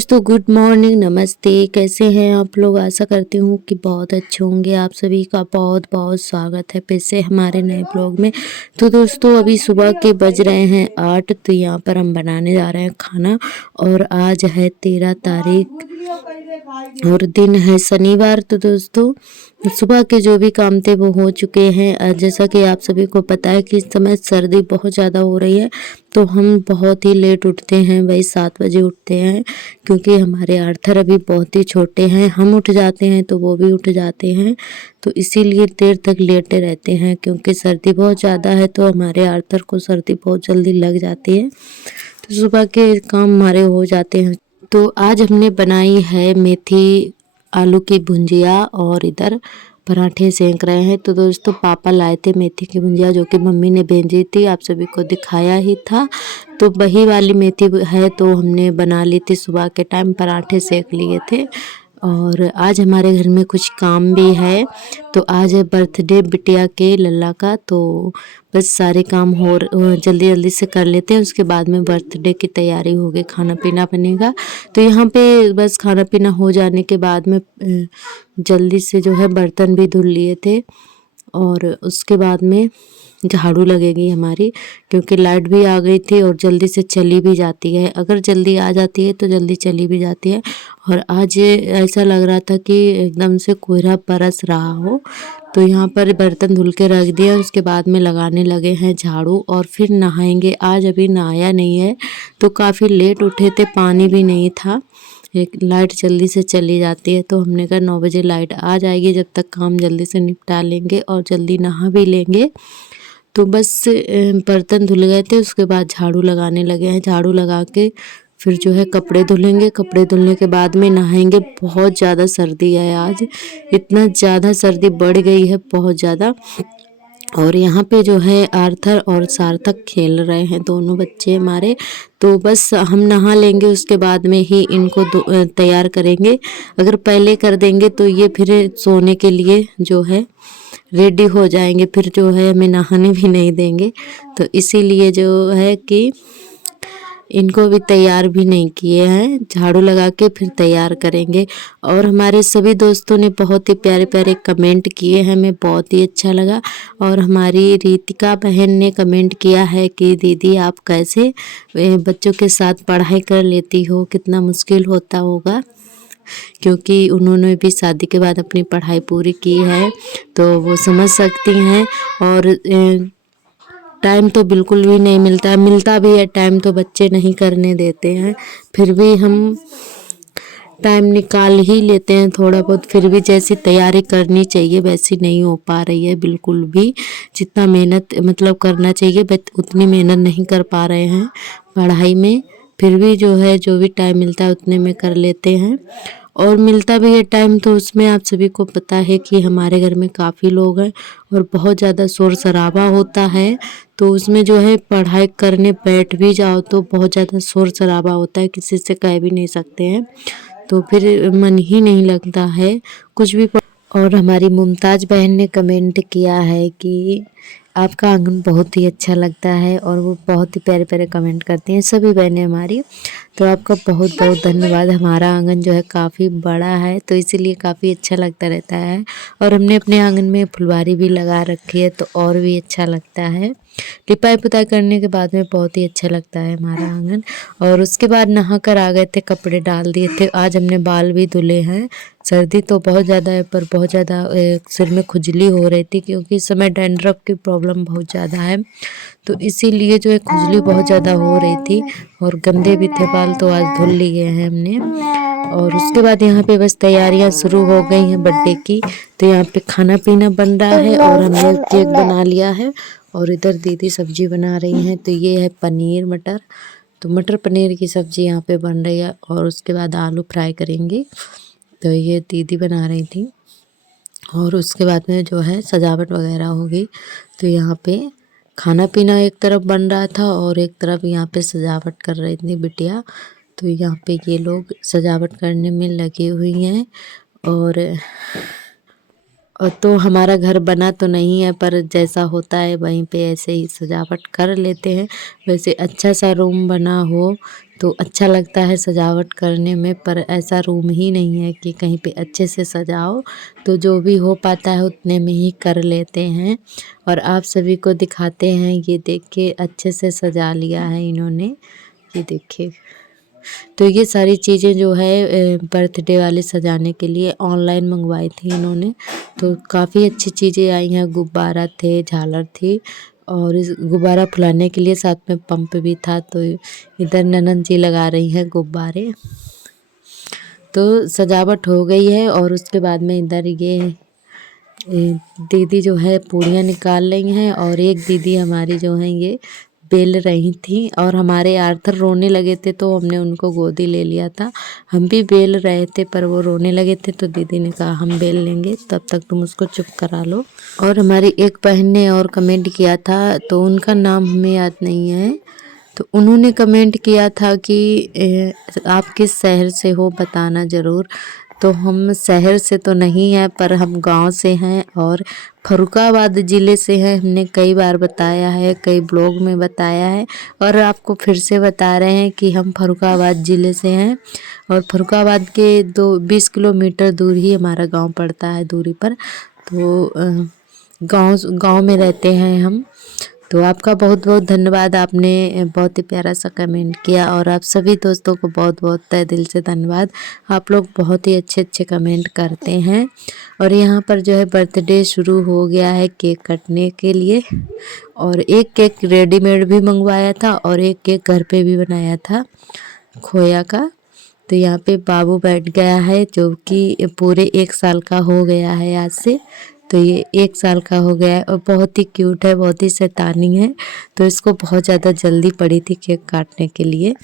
दोस्तों good morning, नमस्ते। कैसे हैं आप लोग? आशा करती हूँ कि बहुत अच्छे होंगे। आप सभी का बहुत बहुत स्वागत है फिर से हमारे नए ब्लॉग में। तो दोस्तों अभी सुबह के बज रहे हैं 8। तो यहाँ पर हम बनाने जा रहे हैं खाना और आज है 13 तारीख और दिन है शनिवार। तो दोस्तों सुबह के जो भी काम थे वो हो चुके हैं। जैसा कि आप सभी को पता है कि इस समय सर्दी बहुत ज़्यादा हो रही है, तो हम बहुत ही लेट उठते हैं, वही 7 बजे उठते हैं, क्योंकि हमारे आर्थर अभी बहुत ही छोटे हैं। हम उठ जाते हैं तो वो भी उठ जाते हैं, तो इसीलिए देर तक लेटे रहते हैं। क्योंकि सर्दी बहुत ज़्यादा है तो हमारे आर्थर को सर्दी बहुत जल्दी लग जाती है, तो सुबह के काम हमारे हो जाते हैं। तो आज हमने बनाई है मेथी आलू की भुंजिया और इधर पराठे सेंक रहे हैं। तो दोस्तों पापा लाए थे मेथी की भुंजिया, जो कि मम्मी ने भेजी थी, आप सभी को दिखाया ही था। तो वही वाली मेथी है तो हमने बना ली थी, सुबह के टाइम पराठे सेक लिए थे। और आज हमारे घर में कुछ काम भी है, तो आज है बर्थडे बिटिया के लल्ला का। तो बस सारे काम जल्दी जल्दी से कर लेते हैं, उसके बाद में बर्थडे की तैयारी होगी, खाना पीना बनेगा। तो यहाँ पे बस खाना पीना हो जाने के बाद में जल्दी से जो है बर्तन भी धुल लिए थे और उसके बाद में झाड़ू लगेगी हमारी, क्योंकि लाइट भी आ गई थी और जल्दी से चली भी जाती है। अगर जल्दी आ जाती है तो जल्दी चली भी जाती है। और आज ऐसा लग रहा था कि एकदम से कोहरा बरस रहा हो। तो यहाँ पर बर्तन धुल के रख दिया, उसके बाद में लगाने लगे हैं झाड़ू और फिर नहाएंगे। आज अभी नहाया नहीं है, तो काफ़ी लेट उठे थे, पानी भी नहीं था। एक लाइट जल्दी से चली जाती है, तो हमने कहा 9 बजे लाइट आ जाएगी, जब तक काम जल्दी से निपटा लेंगे और जल्दी नहा भी लेंगे। तो बस बर्तन धुल गए थे, उसके बाद झाड़ू लगाने लगे हैं। झाड़ू लगा के फिर जो है कपड़े धुलेंगे, कपड़े धुलने के बाद में नहाएंगे। बहुत ज़्यादा सर्दी है आज, इतना ज़्यादा सर्दी बढ़ गई है, बहुत ज़्यादा। और यहाँ पे जो है आर्थर और सार्थक खेल रहे हैं, दोनों बच्चे हमारे। तो बस हम नहा लेंगे, उसके बाद में ही इनको तैयार करेंगे। अगर पहले कर देंगे तो ये फिर सोने के लिए जो है रेडी हो जाएंगे, फिर जो है हमें नहाने भी नहीं देंगे। तो इसीलिए जो है कि इनको भी तैयार भी नहीं किए हैं, झाड़ू लगा के फिर तैयार करेंगे। और हमारे सभी दोस्तों ने बहुत ही प्यारे प्यारे कमेंट किए हैं, हमें बहुत ही अच्छा लगा। और हमारी रितिका बहन ने कमेंट किया है कि दीदी आप कैसे बच्चों के साथ पढ़ाई कर लेती हो, कितना मुश्किल होता होगा, क्योंकि उन्होंने भी शादी के बाद अपनी पढ़ाई पूरी की है, तो वो समझ सकती हैं। और टाइम तो बिल्कुल भी नहीं मिलता है, मिलता भी है टाइम तो बच्चे नहीं करने देते हैं, फिर भी हम टाइम निकाल ही लेते हैं थोड़ा बहुत। फिर भी जैसी तैयारी करनी चाहिए वैसी नहीं हो पा रही है बिल्कुल भी। जितना मेहनत मतलब करना चाहिए उतनी मेहनत नहीं कर पा रहे हैं पढ़ाई में। फिर भी जो है जो भी टाइम मिलता है उतने में कर लेते हैं। और मिलता भी है टाइम तो उसमें आप सभी को पता है कि हमारे घर में काफ़ी लोग हैं और बहुत ज़्यादा शोर शराबा होता है। तो उसमें जो है पढ़ाई करने बैठ भी जाओ तो बहुत ज़्यादा शोर शराबा होता है, किसी से कह भी नहीं सकते हैं, तो फिर मन ही नहीं लगता है कुछ भी। और हमारी मुमताज़ बहन ने कमेंट किया है कि आपका आंगन बहुत ही अच्छा लगता है, और वो बहुत ही प्यारे प्यारे कमेंट करती हैं सभी बहनें हमारी। तो आपका बहुत बहुत धन्यवाद। हमारा आंगन जो है काफ़ी बड़ा है, तो इसीलिए काफ़ी अच्छा लगता रहता है। और हमने अपने आंगन में फुलवारी भी लगा रखी है, तो और भी अच्छा लगता है। लिपाई पुताई करने के बाद में बहुत ही अच्छा लगता है हमारा आंगन। और उसके बाद नहा कर आ गए थे, कपड़े डाल दिए थे। आज हमने बाल भी धुले हैं। सर्दी तो बहुत ज़्यादा है, पर बहुत ज़्यादा सिर में खुजली हो रही थी, क्योंकि इस समय डैंड्रफ की प्रॉब्लम बहुत ज़्यादा है, तो इसीलिए जो है खुजली बहुत ज़्यादा हो रही थी। और गंदे भी थे बाल, तो आज धुल लिए हैं हमने। और उसके बाद यहाँ पे बस तैयारियाँ शुरू हो गई हैं बर्थडे की। तो यहाँ पे खाना पीना बन रहा है और हमने केक बना लिया है, और इधर दीदी सब्जी बना रही हैं। तो ये है पनीर मटर, तो मटर पनीर की सब्जी यहाँ पे बन रही है, और उसके बाद आलू फ्राई करेंगे। तो ये दीदी बना रही थी, और उसके बाद में जो है सजावट वगैरह होगी। तो यहाँ पे खाना पीना एक तरफ बन रहा था और एक तरफ यहाँ पे सजावट कर रही थी बिटिया। तो यहाँ पे ये लोग सजावट करने में लगी हुई हैं। और तो हमारा घर बना तो नहीं है, पर जैसा होता है वहीं पे ऐसे ही सजावट कर लेते हैं। वैसे अच्छा सा रूम बना हो तो अच्छा लगता है सजावट करने में। पर ऐसा रूम ही नहीं है कि कहीं पे अच्छे से सजाओ, तो जो भी हो पाता है उतने में ही कर लेते हैं और आप सभी को दिखाते हैं। ये देखिए अच्छे से सजा लिया है इन्होंने, ये देखिए। तो ये सारी चीज़ें जो है बर्थडे वाले सजाने के लिए ऑनलाइन मंगवाई थी इन्होंने। तो काफ़ी अच्छी चीज़ें आई हैं, गुब्बारा थे, झालर थी और इस गुब्बारा फुलाने के लिए साथ में पंप भी था। तो इधर ननद जी लगा रही हैं गुब्बारे। तो सजावट हो गई है और उसके बाद में इधर ये दीदी जो है पूड़ियाँ निकाल रही हैं और एक दीदी हमारी जो हैं ये बेल रही थी और हमारे आर्थर रोने लगे थे तो हमने उनको गोदी ले लिया था। हम भी बेल रहे थे पर वो रोने लगे थे तो दीदी ने कहा हम बेल लेंगे, तब तक तुम उसको चुप करा लो। और हमारी एक बहन ने और कमेंट किया था, तो उनका नाम हमें याद नहीं है, तो उन्होंने कमेंट किया था कि आप किस शहर से हो बताना ज़रूर। तो हम शहर से तो नहीं हैं पर हम गांव से हैं और फर्रुखाबाद ज़िले से हैं। हमने कई बार बताया है, कई ब्लॉग में बताया है और आपको फिर से बता रहे हैं कि हम फर्रुखाबाद ज़िले से हैं और फर्रुखाबाद के 20 किलोमीटर दूर ही हमारा गांव पड़ता है दूरी पर। तो गांव में रहते हैं हम। तो आपका बहुत बहुत धन्यवाद, आपने बहुत ही प्यारा सा कमेंट किया और आप सभी दोस्तों को बहुत बहुत तहे दिल से धन्यवाद। आप लोग बहुत ही अच्छे अच्छे कमेंट करते हैं। और यहाँ पर जो है बर्थडे शुरू हो गया है केक कटने के लिए और एक केक रेडीमेड भी मंगवाया था और एक केक घर पे भी बनाया था खोया का। तो यहाँ पे बाबू बैठ गया है जो कि पूरे 1 साल का हो गया है आज से। तो ये 1 साल का हो गया है और बहुत ही क्यूट है, बहुत ही शैतानी है। तो इसको बहुत ज़्यादा जल्दी पड़ी थी केक काटने के लिए।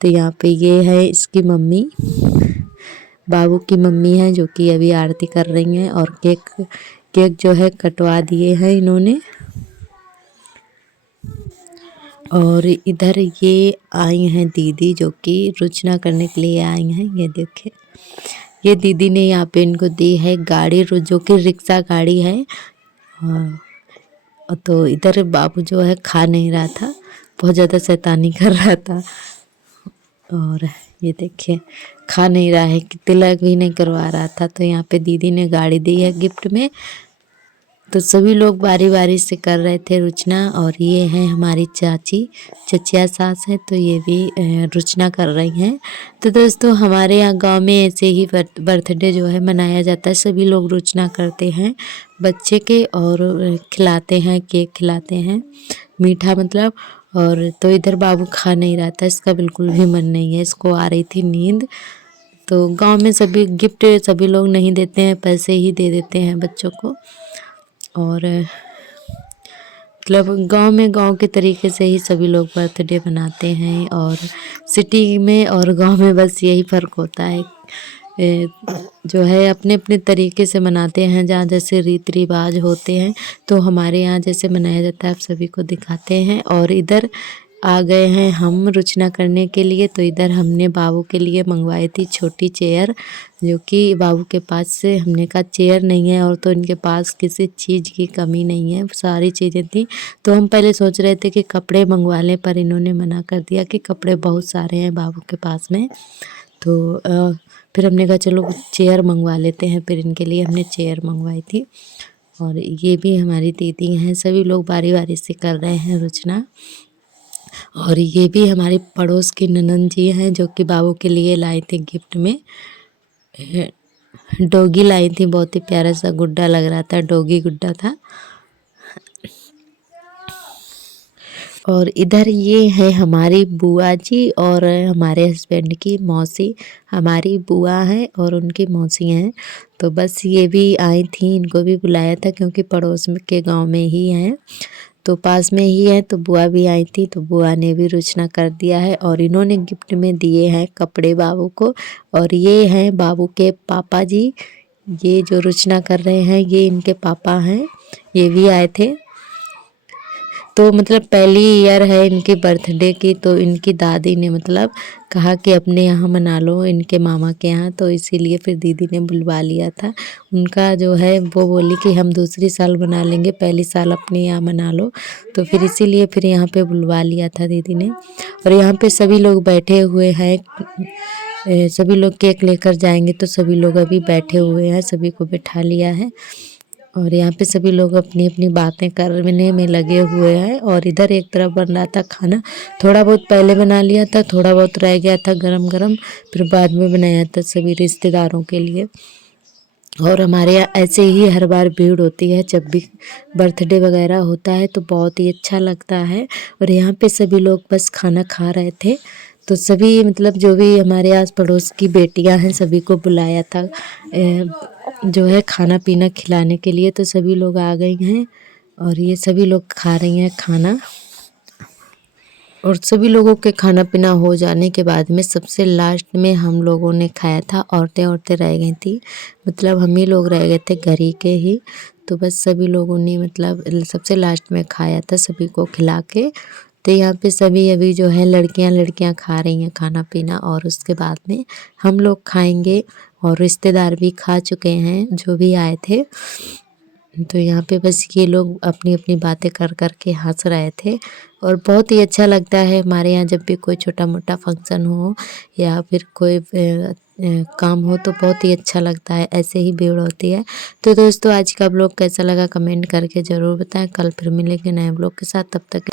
तो यहाँ पे ये है इसकी मम्मी, बाबू की मम्मी है जो कि अभी आरती कर रही हैं और केक जो है कटवा दिए हैं इन्होंने। और इधर ये आई हैं दीदी जो कि रुचना करने के लिए आई हैं। ये देखिए ये दीदी ने यहाँ पे इनको दी है गाड़ी जो कि रिक्शा गाड़ी है। तो इधर बाबू जो है खा नहीं रहा था, बहुत ज़्यादा शैतानी कर रहा था और ये देखिए खा नहीं रहा है, तिलक भी नहीं करवा रहा था। तो यहाँ पे दीदी ने गाड़ी दी है गिफ्ट में। तो सभी लोग बारी बारी से कर रहे थे रुचना और ये हैं हमारी चाची, चचिया सास है, तो ये भी रुचना कर रही हैं। तो दोस्तों हमारे यहाँ गांव में ऐसे ही बर्थडे जो है मनाया जाता है। सभी लोग रुचना करते हैं बच्चे के और खिलाते हैं, केक खिलाते हैं, मीठा मतलब। और तो इधर बाबू खा नहीं रहा था, इसका बिल्कुल भी मन नहीं है, इसको आ रही थी नींद। तो गांव में सभी गिफ्ट सभी लोग नहीं देते हैं, पैसे ही दे देते हैं बच्चों को। और मतलब गांव में गांव के तरीके से ही सभी लोग बर्थडे मनाते हैं और सिटी में और गांव में बस यही फ़र्क होता है जो है अपने अपने तरीके से मनाते हैं। जहाँ जैसे रीति रिवाज होते हैं तो हमारे यहाँ जैसे मनाया जाता है आप सभी को दिखाते हैं। और इधर आ गए हैं हम रुचना करने के लिए। तो इधर हमने बाबू के लिए मंगवाई थी छोटी चेयर, जो कि बाबू के पास से हमने कहा चेयर नहीं है और तो इनके पास किसी चीज़ की कमी नहीं है, सारी चीज़ें थी। तो हम पहले सोच रहे थे कि कपड़े मंगवा लें पर इन्होंने मना कर दिया कि कपड़े बहुत सारे हैं बाबू के पास में। तो फिर हमने कहा चलो चेयर मंगवा लेते हैं, फिर इनके लिए हमने चेयर मंगवाई थी। और ये भी हमारी दीदी हैं, सभी लोग बारी बारी से कर रहे हैं रुचना। और ये भी हमारे पड़ोस की ननंद जी हैं जो कि बाबू के लिए लाई थी गिफ्ट में डॉगी लाई थी, बहुत ही प्यारा सा गुड्डा लग रहा था, डॉगी गुड्डा था। और इधर ये है हमारी बुआ जी और हमारे हस्बैंड की मौसी, हमारी बुआ है और उनकी मौसी हैं। तो बस ये भी आई थी, इनको भी बुलाया था क्योंकि पड़ोस में के गांव में ही हैं, तो पास में ही है। तो बुआ भी आई थी, तो बुआ ने भी रुचना कर दिया है और इन्होंने गिफ्ट में दिए हैं कपड़े बाबू को। और ये हैं बाबू के पापा जी, ये जो रुचना कर रहे हैं ये इनके पापा हैं, ये भी आए थे। तो मतलब पहली ईयर है इनके बर्थडे की, तो इनकी दादी ने मतलब कहा कि अपने यहाँ मना लो, इनके मामा के यहाँ, तो इसीलिए फिर दीदी ने बुलवा लिया था। उनका जो है वो बोली कि हम दूसरी साल मना लेंगे, पहली साल अपने यहाँ मना लो, तो फिर इसीलिए फिर यहाँ पे बुलवा लिया था दीदी ने। और यहाँ पे सभी लोग बैठे हुए हैं, सभी लोग केक लेकर जाएंगे, तो सभी लोग अभी बैठे हुए हैं, सभी को बैठा लिया है। और यहाँ पे सभी लोग अपनी अपनी बातें करने में लगे हुए हैं। और इधर एक तरफ बन रहा था खाना, थोड़ा बहुत पहले बना लिया था, थोड़ा बहुत रह गया था गरम गरम, फिर बाद में बनाया था सभी रिश्तेदारों के लिए। और हमारे यहाँ ऐसे ही हर बार भीड़ होती है, जब भी बर्थडे वगैरह होता है तो बहुत ही अच्छा लगता है। और यहाँ पे सभी लोग बस खाना खा रहे थे, तो सभी मतलब जो भी हमारे आस पड़ोस की बेटियां हैं सभी को बुलाया था जो है खाना पीना खिलाने के लिए, तो सभी लोग आ गई हैं और ये सभी लोग खा रही हैं खाना। और सभी लोगों के खाना पीना हो जाने के बाद में सबसे लास्ट में हम लोगों ने खाया था। औरतें रह गई थी, मतलब हम ही लोग रह गए थे घर ही के ही, तो बस सभी लोगों ने मतलब सबसे लास्ट में खाया था सभी को खिला के। तो यहाँ पे सभी अभी जो है लड़कियां खा रही हैं खाना पीना, और उसके बाद में हम लोग खाएंगे। और रिश्तेदार भी खा चुके हैं जो भी आए थे। तो यहाँ पे बस ये लोग अपनी अपनी बातें कर कर के हंस रहे थे। और बहुत ही अच्छा लगता है हमारे यहाँ जब भी कोई छोटा मोटा फंक्शन हो या फिर कोई काम हो, तो बहुत ही अच्छा लगता है, ऐसे ही भीड़ होती है। तो दोस्तों आज का ब्लॉग कैसा लगा कमेंट करके ज़रूर बताएं। कल फिर मिलेंगे नए ब्लॉग के साथ, तब तक